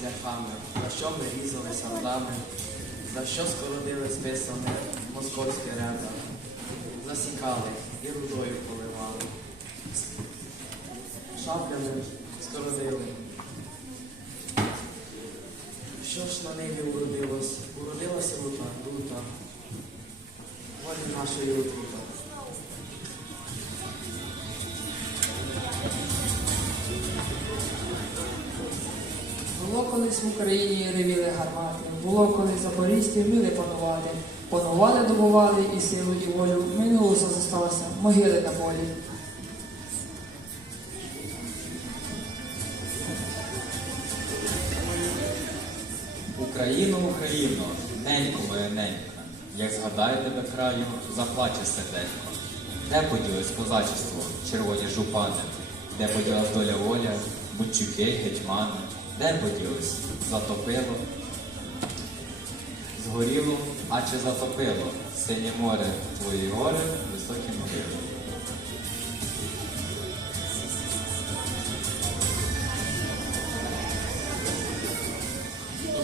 шляхами, за що ми різали садами, за що скородили списами московські ряда, засікали і рудою поливали, шаблями скородили. Що ж на небі уродилось? Уродилася рута, рута, волі нашої отрута. Було колись в Україні ревіли гармати, було колись запорізькі вміли панувати. Панували, добували і силу, і волю. Минулося зосталося, могили на полі. Україно, Україно, ненько моя ненька, як згадаю тебе краю, заплаче серденько. Де поділось козачество, червоні жупани, де поділась доля воля, бутчуки, гетьмани, де поділось, затопило, згоріло, а чи затопило, синє море, твої гори, високі могили.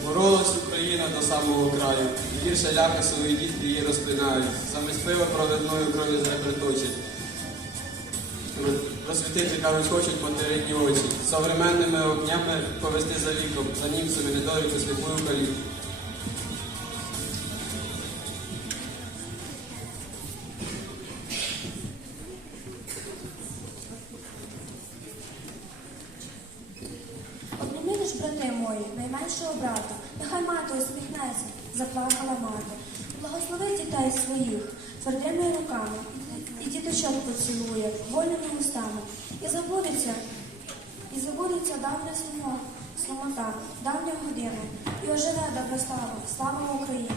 Боролась Україна до самого краю, гірше ляха свої дітки її розпинають. Замість пива проведною крові зрепеточить. Просвітити, кажуть, хочуть материнні очі. Современними огнями повести за віком, за німцями недоріку сліпую каліку. Обніміли ж, брати мої, найменшого брата, нехай мати усміхнеться, заплакала мати. Благослови дітей своїх твердими руками, діточок поцілує вольними устами. І забудеться, і забудеться давня слимо, сломота, давня година, і оживе добра слава, Україні.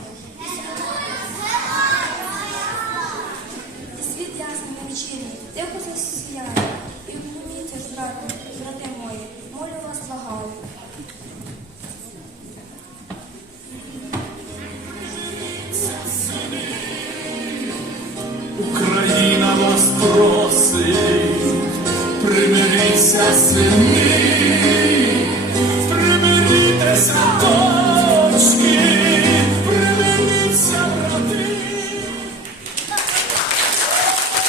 І світ ясний вечірній, тихо засіяє, і обніміться ж, брати, брати мої, молю вас, благаю. Україна просить, примиріться сини,